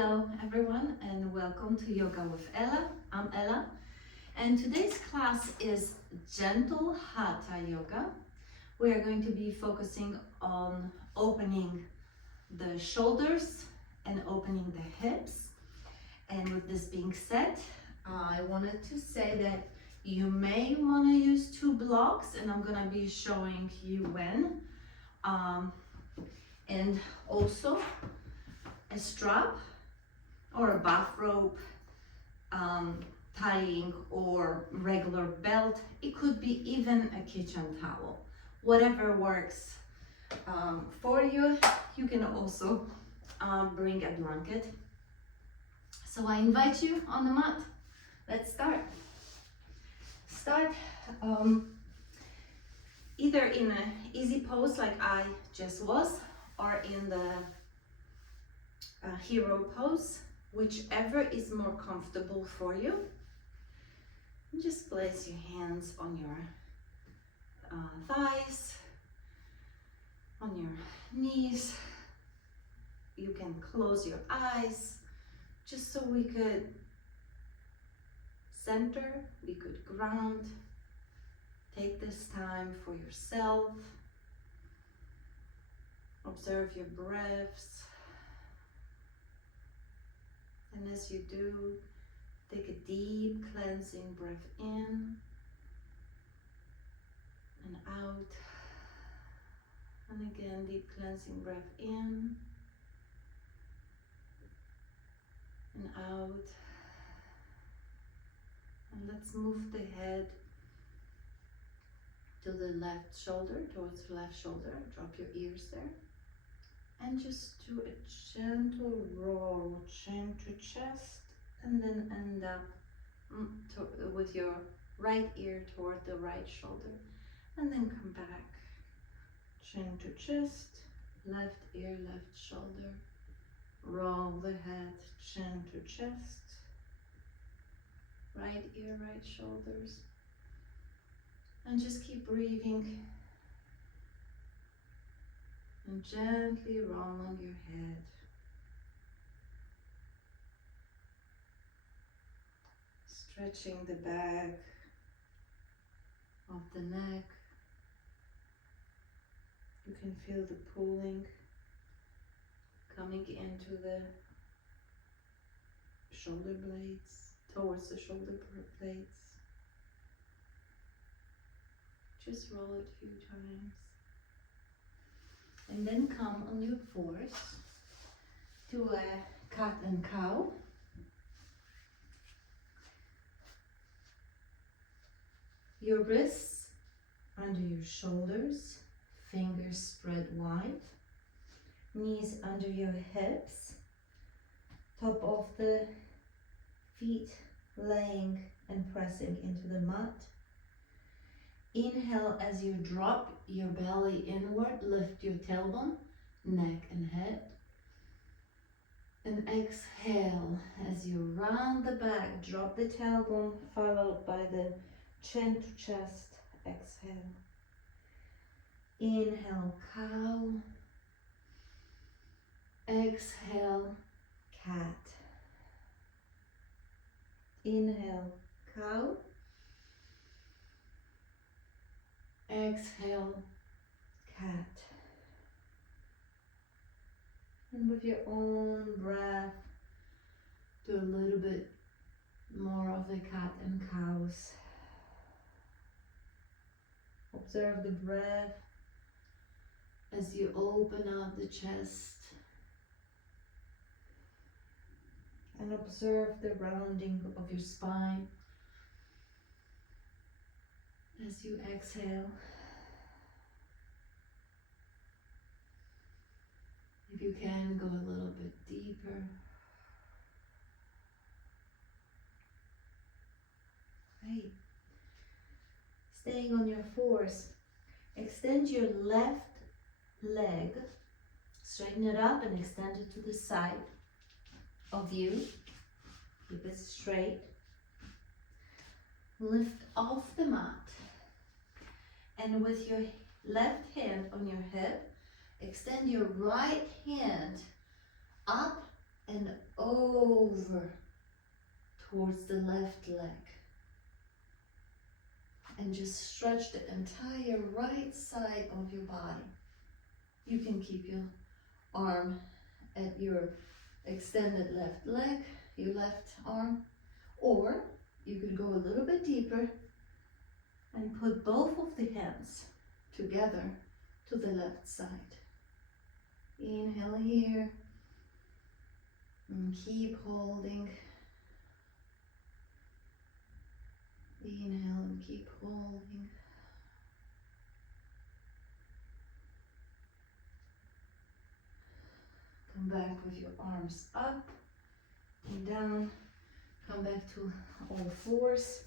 Hello everyone and welcome to Yoga with Ella. I'm Ella and today's class is Gentle Hatha Yoga. We are going to be focusing on opening the shoulders and opening the hips. And with this being said, I wanted to say that you may want to use 2 blocks and I'm going to be showing you when. And also a strap or a bathrobe, tying or regular belt. It could be even a kitchen towel. Whatever works for you. You can also bring a blanket. So I invite you on the mat. Let's start. Start either in an easy pose like I just was, or in the hero pose, whichever is more comfortable for you. And just place your hands on your thighs, on your knees. You can close your eyes just so we could center, we could ground. Take this time for yourself. Observe your breaths. And as you do, take a deep cleansing breath in and out. And again, deep cleansing breath in and out. And let's move the head to the left shoulder, towards the left shoulder. Drop your ears there. And just do a gentle roll, chin to chest, and then end up with your right ear toward the right shoulder. And then come back, chin to chest, left ear, left shoulder. Roll the head, chin to chest, right ear, right shoulders. And just keep breathing. And gently rolling your head. Stretching the back of the neck. You can feel the pulling coming into the shoulder blades, towards the shoulder blades. Just roll it a few times. And then come on your fours to a cat and cow. Your wrists under your shoulders, fingers spread wide, knees under your hips, top of the feet laying and pressing into the mat. Inhale as you drop your belly inward, lift your tailbone, neck and head. And exhale as you round the back, drop the tailbone, followed by the chin to chest, exhale. Inhale, cow. Exhale, cat. Inhale, cow. Exhale, cat. And with your own breath, do a little bit more of the cat and cows. Observe the breath as you open up the chest. And observe the rounding of your spine. As you exhale, if you can, go a little bit deeper. Right. Staying on your fours, extend your left leg, straighten it up and extend it to the side of you. Keep it straight. Lift off the mat. And with your left hand on your hip, extend your right hand up and over towards the left leg. And just stretch the entire right side of your body. You can keep your arm at your extended left leg, your left arm, or you could go a little bit deeper and put both of the hands together to the left side. Inhale here and keep holding. Inhale and keep holding. Come back with your arms up and down. Come back to all fours.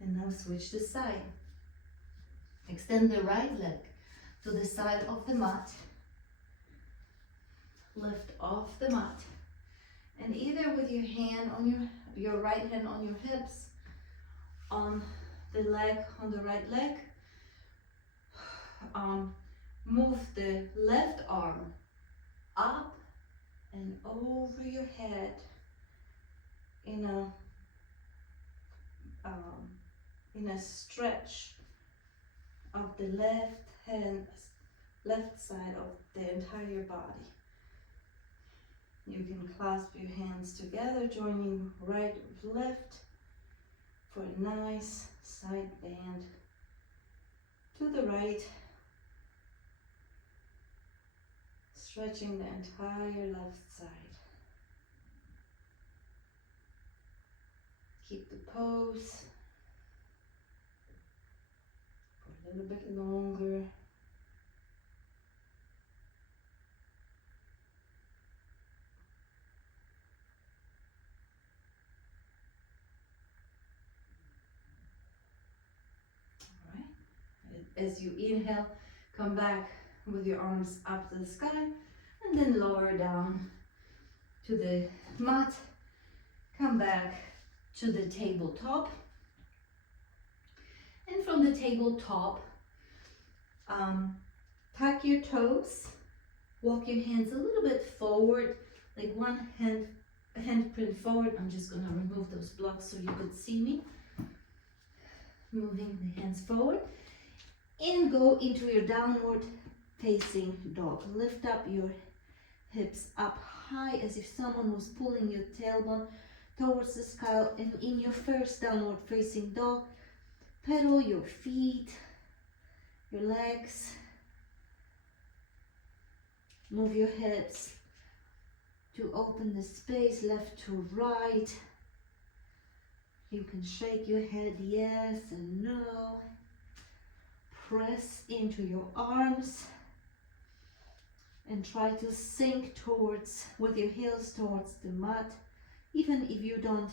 And now switch the side. Extend the right leg to the side of the mat. Lift off the mat. And either with your hand on your right hand on your hips, on the leg, on the right leg, move the left arm up and over your head in a stretch of the left side of the entire body. You can clasp your hands together, joining right with left for a nice side bend to the right, stretching the entire left side. Keep the pose for a little bit longer. All right. As you inhale, come back with your arms up to the sky and then lower down to the mat. Come back to the tabletop, and from the tabletop, tuck your toes, walk your hands a little bit forward, like one handprint forward. I'm just gonna remove those blocks so you could see me. Moving the hands forward, and go into your downward facing dog. Lift up your hips up high as if someone was pulling your tailbone towards the sky, and in your first downward facing dog, pedal your feet, your legs, move your hips to open the space left to right. You can shake your head yes and no. Press into your arms and try to sink with your heels towards the mat. Even if you don't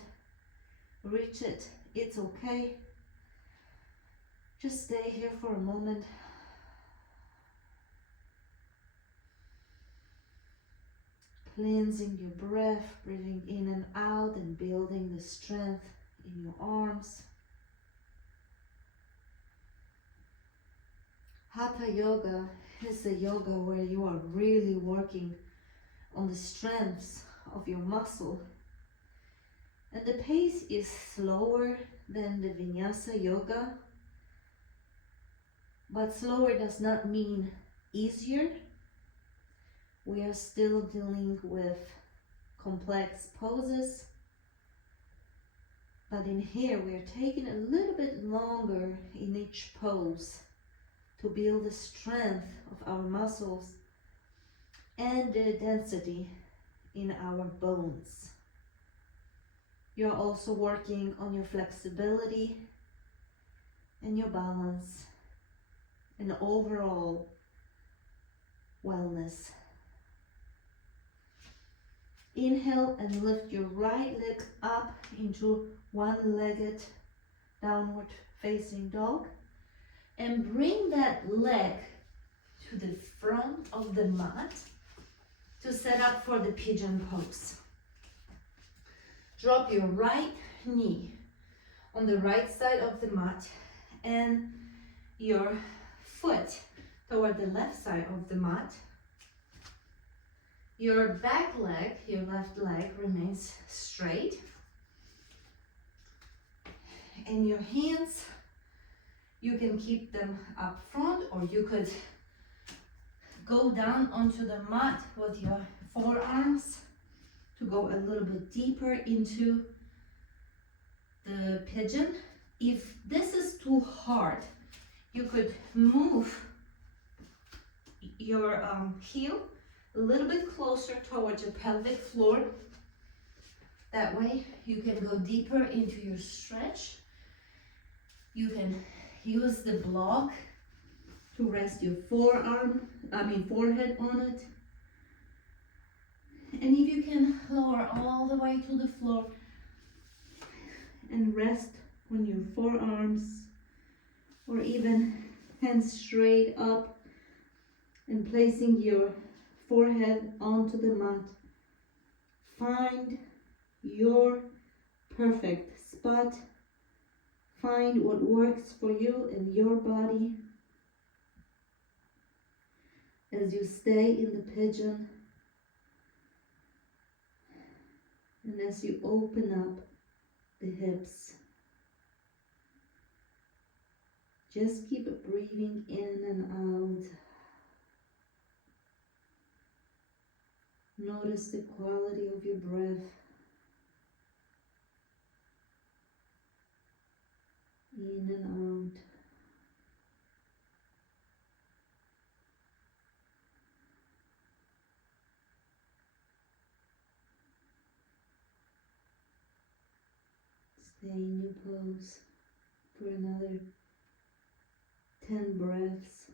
reach it, it's okay. Just stay here for a moment. Cleansing your breath, breathing in and out and building the strength in your arms. Hatha Yoga is a yoga where you are really working on the strengths of your muscle. And the pace is slower than the Vinyasa Yoga, but slower does not mean easier. We are still dealing with complex poses, but in here we are taking a little bit longer in each pose to build the strength of our muscles and the density in our bones. You're also working on your flexibility and your balance and overall wellness. Inhale and lift your right leg up into one-legged downward facing dog, and bring that leg to the front of the mat to set up for the pigeon pose. Drop your right knee on the right side of the mat and your foot toward the left side of the mat. Your back leg, your left leg remains straight. And your hands, you can keep them up front, or you could go down onto the mat with your forearms to go a little bit deeper into the pigeon. If this is too hard, you could move your heel a little bit closer towards your pelvic floor. That way you can go deeper into your stretch. You can use the block to rest your forehead on it. And if you can lower all the way to the floor and rest on your forearms, or even hands straight up and placing your forehead onto the mat. Find your perfect spot. Find what works for you and your body as you stay in the pigeon and as you open up the hips. Just keep breathing in and out. Notice the quality of your breath. In and out. Stay in your pose for another 10 breaths.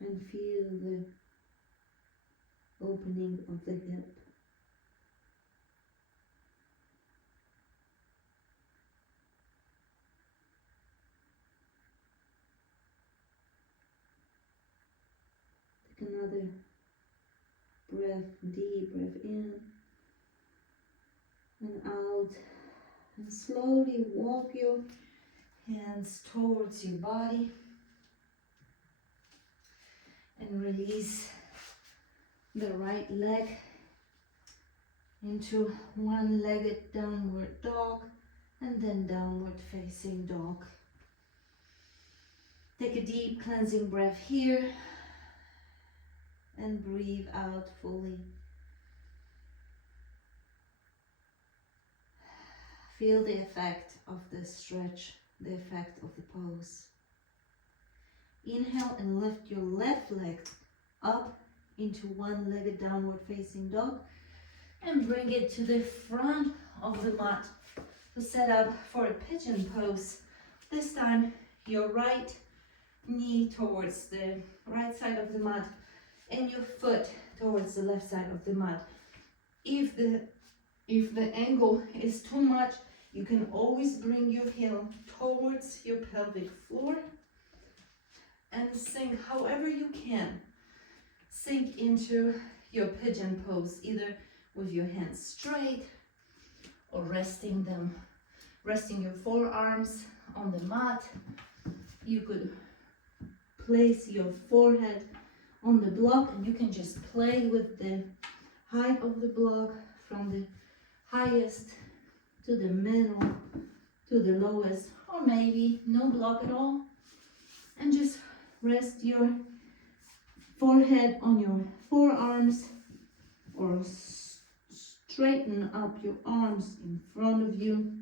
And feel the opening of the hip. Take another breath, deep breath in and out, and slowly walk your hands towards your body and release the right leg into one-legged downward dog and then downward facing dog. Take a deep cleansing breath here and breathe out fully. Feel the effect of the stretch, the effect of the pose. Inhale and lift your left leg up into one-legged downward facing dog and bring it to the front of the mat to set up for a pigeon pose. This time your right knee towards the right side of the mat and your foot towards the left side of the mat. If the angle is too much, you can always bring your heel towards your pelvic floor and sink however you can. Sink into your pigeon pose, either with your hands straight or resting your forearms on the mat. You could place your forehead on the block and you can just play with the height of the block from the highest to the middle to the lowest, or maybe no block at all, and just rest your forehead on your forearms, or straighten up your arms in front of you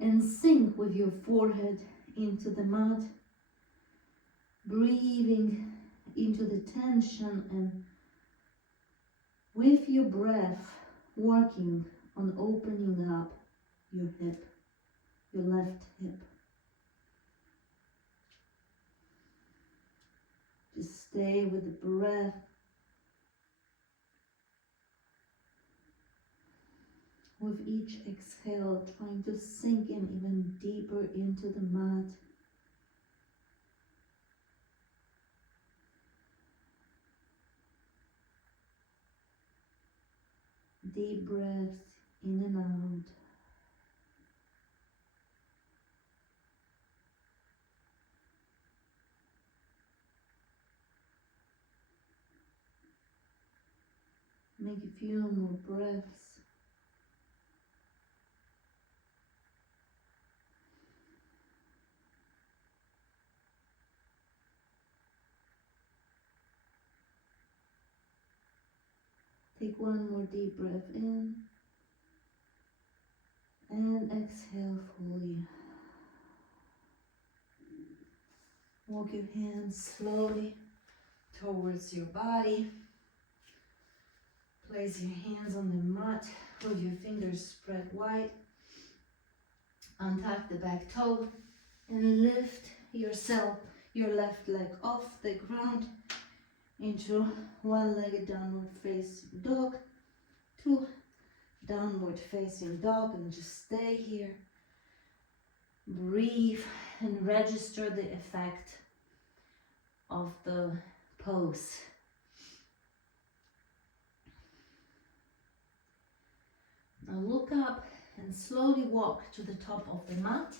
and sink with your forehead into the mat, breathing into the tension and with your breath working on opening up your hip, your left hip. Just stay with the breath. With each exhale, trying to sink in even deeper into the mat. Deep breaths in and out. Make a few more breaths. Take one more deep breath in and exhale fully. Walk your hands slowly towards your body. Place your hands on the mat with your fingers spread wide. Untuck the back toe and lift yourself, your left leg off the ground into one-legged downward facing dog, to downward facing dog, and just stay here. Breathe and register the effect of the pose. Now look up and slowly walk to the top of the mat.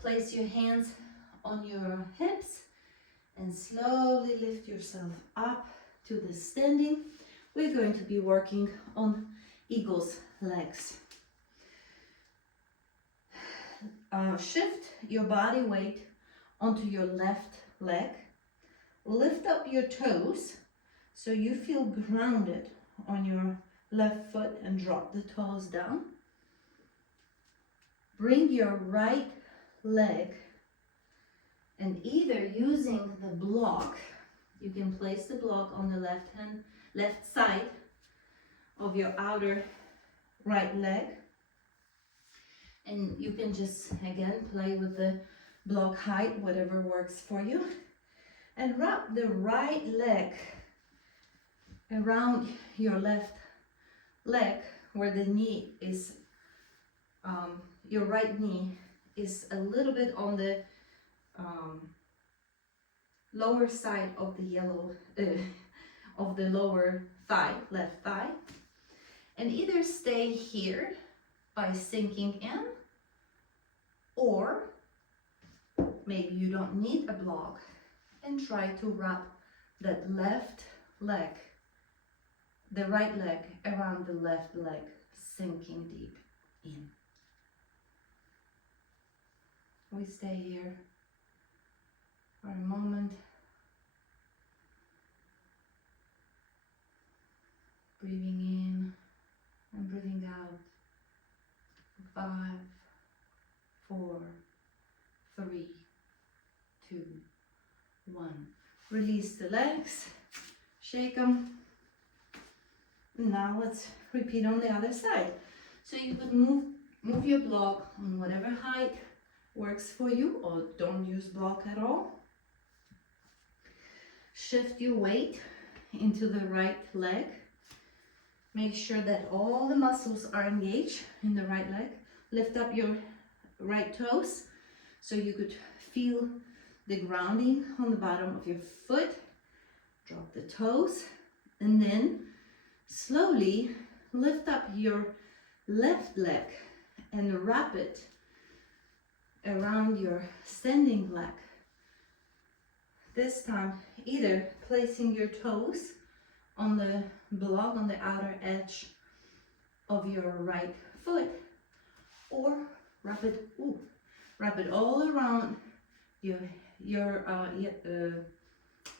Place your hands on your hips and slowly lift yourself up to the standing. We're going to be working on eagle's legs. Shift your body weight onto your left leg. Lift up your toes so you feel grounded on your left foot and drop the toes down. Bring your right leg, and either using the block, you can place the block on the left side of your outer right leg, and you can just again play with the block height, whatever works for you, and wrap the right leg around your left leg where the knee is, your right knee is a little bit on the lower side of the of the lower thigh, left thigh, and either stay here by sinking in, or maybe you don't need a block and try to wrap that left leg, the right leg around the left leg, sinking deep in. We stay here for a moment, breathing in and breathing out. 5, 4, 3, 2, 1. Release the legs, shake them. Now let's repeat on the other side. So you could move your block on whatever height works for you, or don't use block at all. Shift your weight into the right leg. Make sure that all the muscles are engaged in the right leg. Lift up your right toes so you could feel the grounding on the bottom of your foot. Drop the toes, and then slowly lift up your left leg and wrap it around your standing leg. This time, either placing your toes on the block on the outer edge of your right foot, or wrap it all around your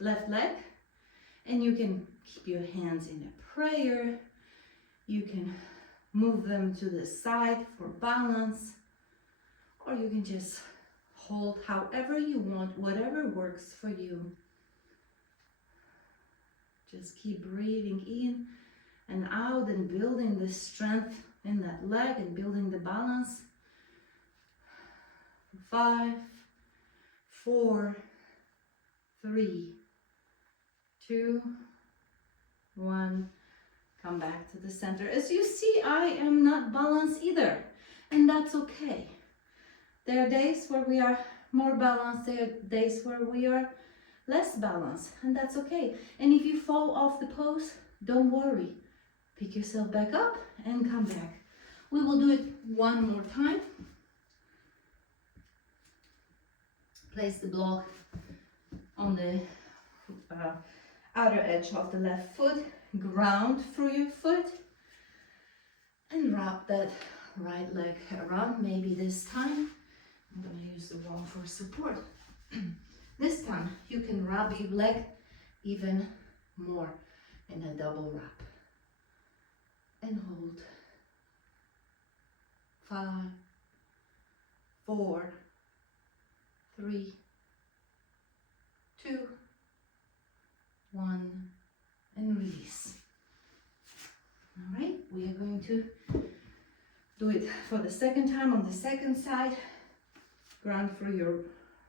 left leg, and you can keep your hands in a prayer. You can move them to the side for balance, or you can just hold however you want, whatever works for you. Just keep breathing in and out and building the strength in that leg and building the balance. 5, 4, 3, 2, 1. Come back to the center. As you see, I am not balanced either, and that's okay. There are days where we are more balanced, there are days where we are less balanced, and that's okay. And if you fall off the pose, don't worry. Pick yourself back up and come back. We will do it one more time. Place the block on the outer edge of the left foot, ground through your foot, and wrap that right leg around. Maybe this time, I'm gonna use the wall for support. This time, you can wrap your leg even more in a double wrap. And hold. 5, 4, 3, 2, 1, and release. All right, we are going to do it for the second time on the second side. Ground through your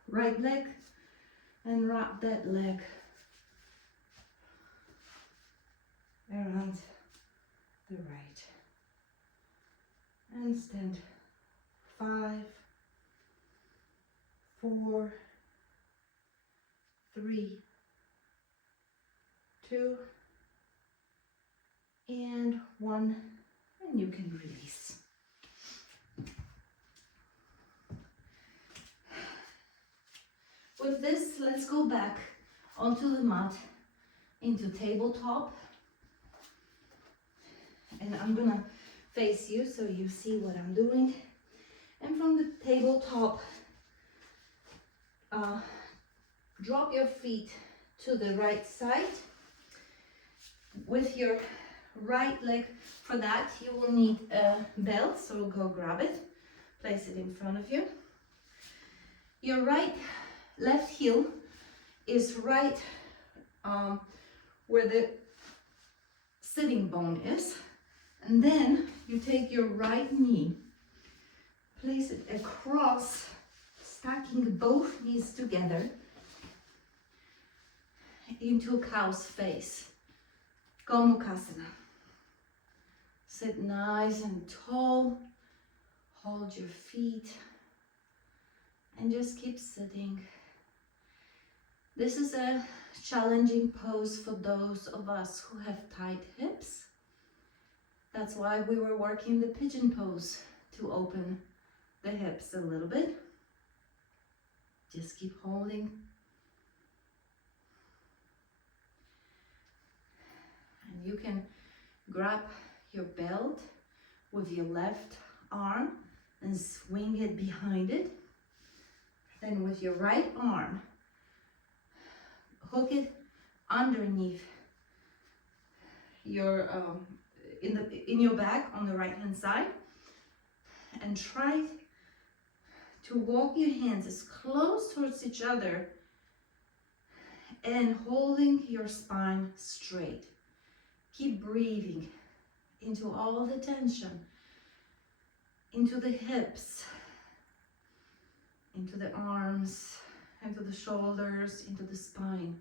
right leg and wrap that leg around the right. And stand. 5, 4, 3, 2, and 1, and you can release. With this, let's go back onto the mat into tabletop. And I'm gonna face you so you see what I'm doing. And from the tabletop, drop your feet to the right side. With your right leg, for that you will need a belt, so go grab it, place it in front of you. Your left heel is right where the sitting bone is, and then you take your right knee, place it across, stacking both knees together into cow's face. Gomukhasana. Sit nice and tall, hold your feet, and just keep sitting. This is a challenging pose for those of us who have tight hips. That's why we were working the pigeon pose, to open the hips a little bit. Just keep holding. And you can grab your belt with your left arm and swing it behind it. Then with your right arm, hook it underneath your in your back on the right hand side, and try to walk your hands as close towards each other and holding your spine straight. Keep breathing into all the tension, into the hips, into the arms, into the shoulders, into the spine.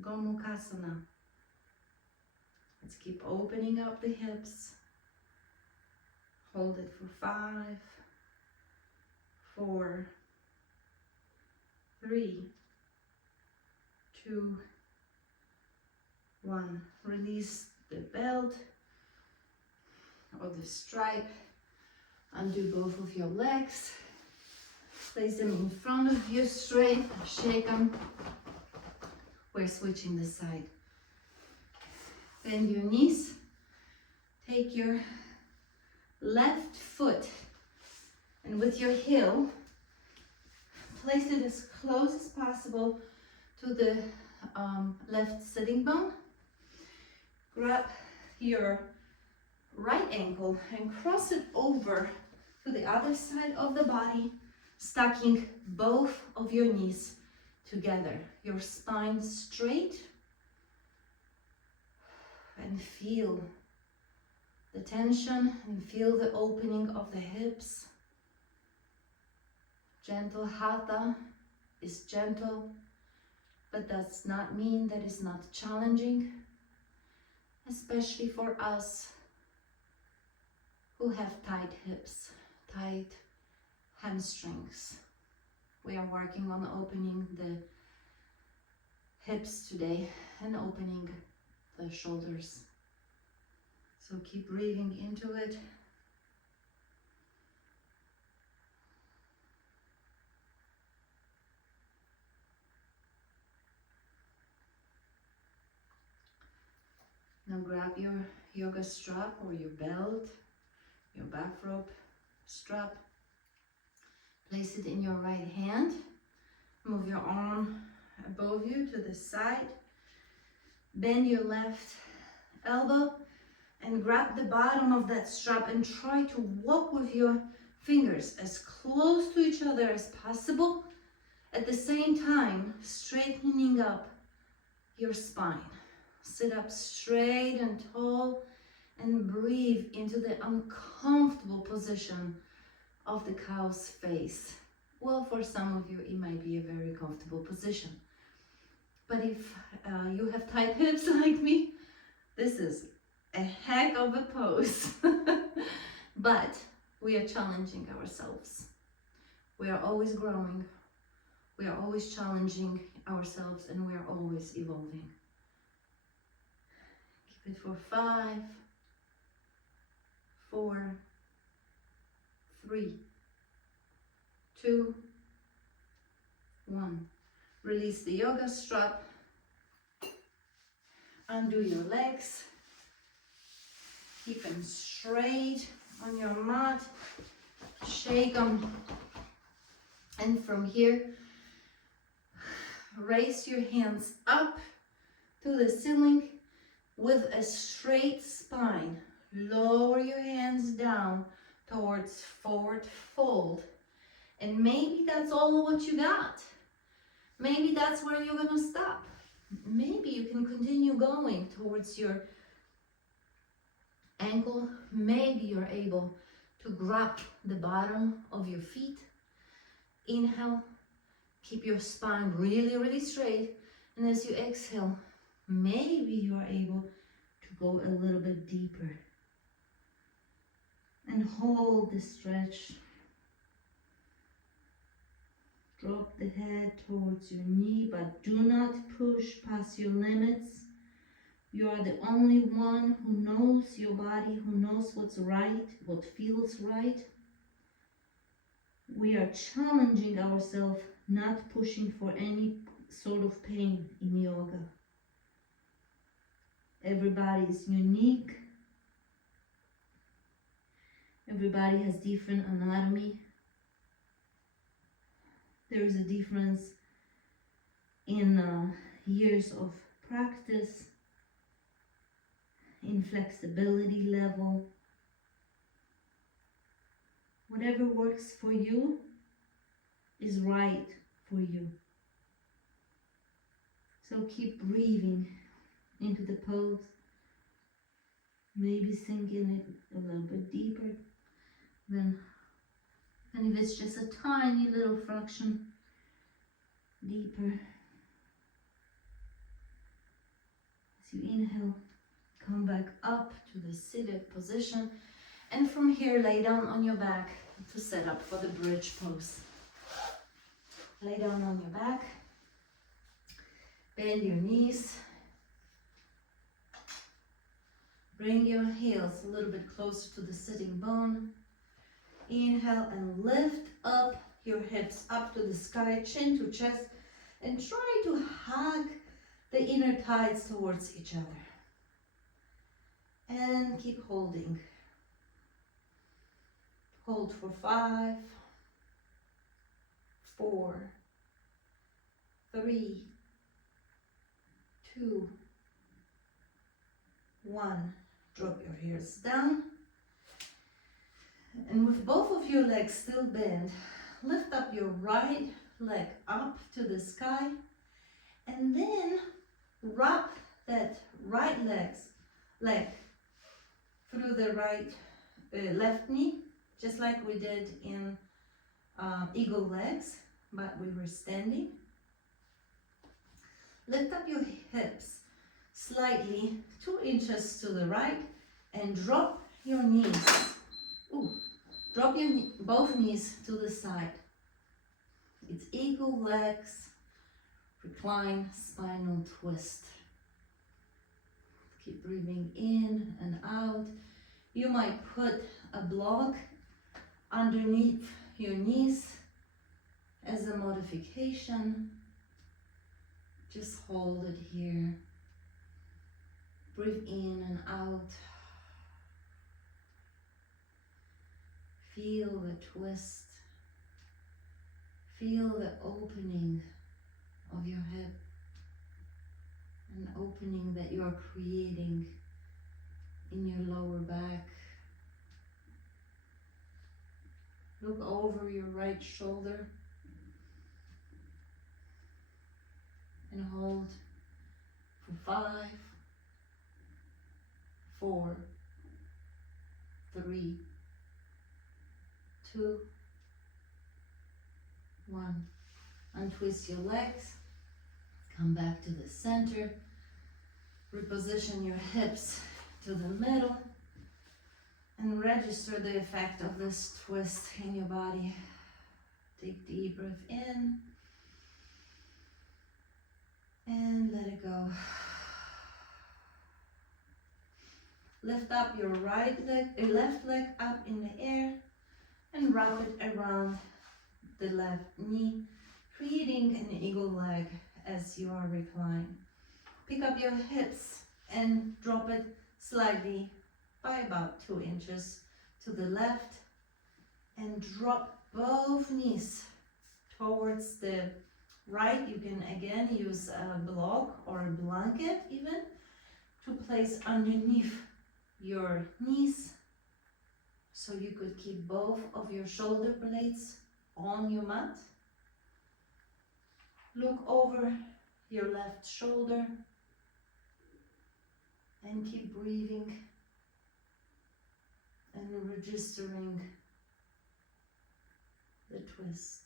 Gomukhasana. Let's keep opening up the hips. Hold it for 5, 4, 3, 2, 1. Release the belt or the stripe. Undo both of your legs. Place them in front of you straight. Shake them. We're switching the side. Bend your knees. Take your left foot and with your heel, place it as close as possible to the left sitting bone. Grab your right ankle and cross it over to the other side of the body, stacking both of your knees together. Your spine straight, and feel the tension and feel the opening of the hips. Gentle Hatha is gentle, but does not mean that it's not challenging, especially for us who have tight hips, tight hamstrings. We are working on opening the hips today and opening the shoulders. So keep breathing into it. Now grab your yoga strap or your belt, your bathrobe strap. Place it in your right hand. Move your arm above you to the side. Bend your left elbow and grab the bottom of that strap and try to walk with your fingers as close to each other as possible. At the same time, straightening up your spine. Sit up straight and tall and breathe into the uncomfortable position of the cow's face. Well, for some of you, it might be a very comfortable position. But if you have tight hips like me, this is a heck of a pose. But we are challenging ourselves. We are always growing. We are always challenging ourselves, and we are always evolving. Keep it for 5, 4, 3, 2, 1. Release the yoga strap. Undo your legs. Keep them straight on your mat. Shake them. And from here, raise your hands up to the ceiling with a straight spine. Lower your hands down towards forward fold. And maybe that's all what you got. Maybe that's where you're gonna stop. Maybe you can continue going towards your ankle. Maybe you're able to grab the bottom of your feet. Inhale, keep your spine really, really straight. And as you exhale, maybe you are able to go a little bit deeper. And hold the stretch. Drop the head towards your knee, but do not push past your limits. You are the only one who knows your body, who knows what's right, what feels right. We are challenging ourselves, not pushing for any sort of pain in yoga. Everybody is unique. Everybody has different anatomy. There is a difference in years of practice, in flexibility level. Whatever works for you is right for you. So keep breathing into the pose. Maybe sink in it a little bit deeper. Then, and if it's just a tiny little fraction deeper. As you inhale, come back up to the seated position. And from here, lay down on your back to set up for the bridge pose. Lay down on your back. Bend your knees. Bring your heels a little bit closer to the sitting bone. Inhale and lift up your hips up to the sky, chin to chest, and try to hug the inner thighs towards each other. And keep holding. Hold for 5, 4, 3, 2, 1. Drop your heels down. And with both of your legs still bent, lift up your right leg up to the sky. And then wrap that right leg through the left knee, just like we did in eagle legs, but we were standing. Lift up your hips slightly 2 inches to the right and drop your knees. Drop your both knees to the side. It's eagle legs, recline, spinal twist. Keep breathing in and out. You might put a block underneath your knees as a modification. Just hold it here. Breathe in and out. Feel the twist. Feel the opening of your hip. An opening that you are creating in your lower back. Look over your right shoulder and hold for 5, 4, 3, 2, 1. Untwist your legs. Come back to the center. Reposition your hips to the middle. And register the effect of this twist in your body. Take deep breath in. And let it go. Lift up your left leg up in the air and wrap it around the left knee, creating an eagle leg as you are reclined. Pick up your hips and drop it slightly by about 2 inches to the left and drop both knees towards the right. You can again use a block or a blanket even to place underneath your knees, so you could keep both of your shoulder blades on your mat. Look over your left shoulder and keep breathing and registering the twist.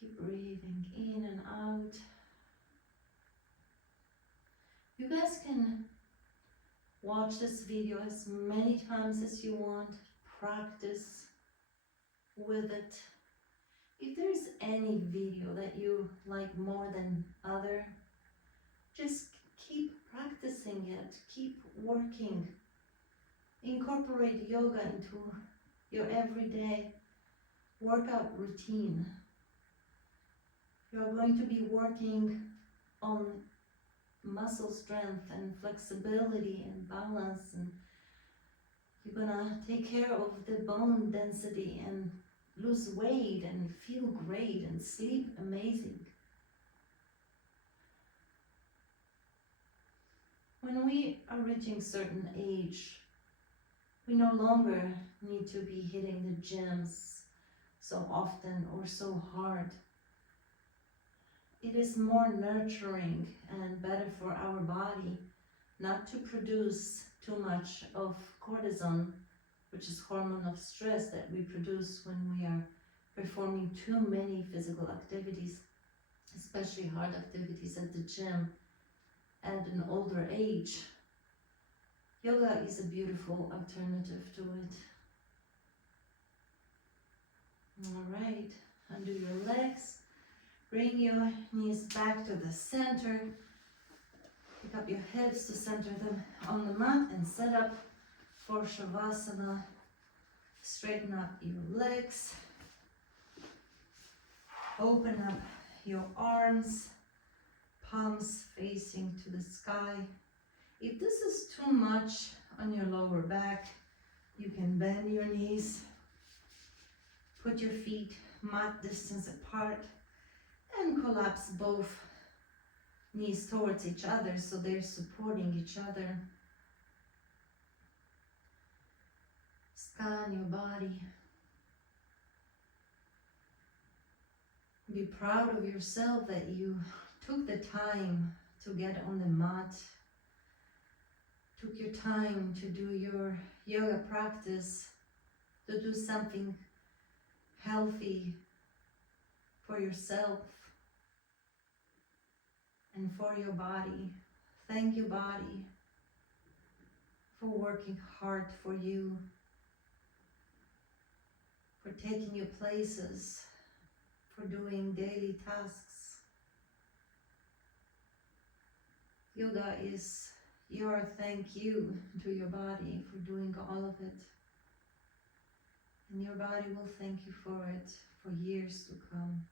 Keep breathing in and out. You guys can watch this video as many times as you want. Practice with it. If there's any video that you like more than other, just keep practicing it. Keep working. Incorporate yoga into your everyday workout routine. You're going to be working on muscle strength and flexibility and balance, and you're gonna take care of the bone density and lose weight and feel great and sleep amazing. When we are reaching certain age, we no longer need to be hitting the gyms so often or so hard. It is more nurturing and better for our body not to produce too much of cortisol, which is hormone of stress that we produce when we are performing too many physical activities, especially hard activities at the gym at an older age. Yoga is a beautiful alternative to it. All right, undo your legs. Bring your knees back to the center. Pick up your hips to center them on the mat and set up for Shavasana. Straighten up your legs. Open up your arms, palms facing to the sky. If this is too much on your lower back, you can bend your knees. Put your feet mat distance apart and collapse both knees towards each other so they're supporting each other. Scan your body. Be proud of yourself that you took the time to get on the mat, took your time to do your yoga practice, to do something healthy for yourself and for your body. Thank you, body, for working hard for you, for taking you places, for doing daily tasks. Yoga is your thank you to your body for doing all of it. And your body will thank you for it for years to come.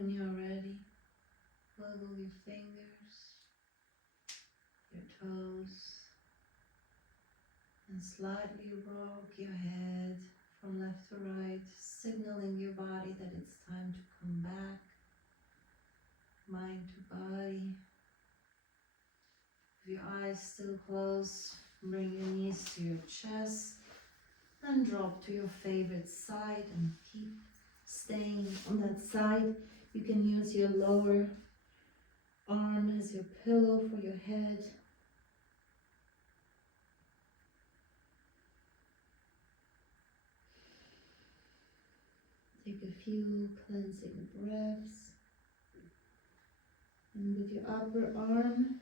When you're ready, wiggle your fingers, your toes, and slightly rock your head from left to right, signaling your body that it's time to come back, mind to body. With your eyes still closed, bring your knees to your chest and drop to your favorite side and keep staying on that side. You can use your lower arm as your pillow for your head. Take a few cleansing breaths. And with your upper arm,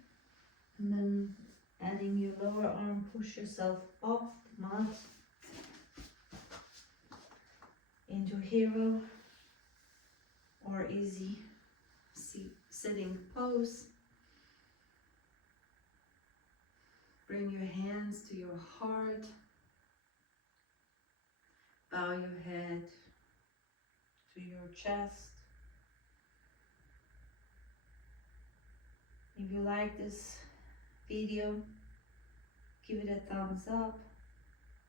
and then adding your lower arm, push yourself off the mat into hero or easy sitting pose. Bring your hands to your heart. Bow your head to your chest. If you like this video, give it a thumbs up,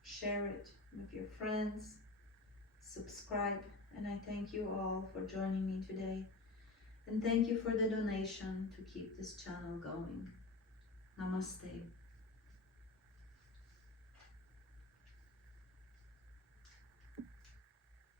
share it with your friends, subscribe, and I thank you all for joining me today. And thank you for the donation to keep this channel going. Namaste.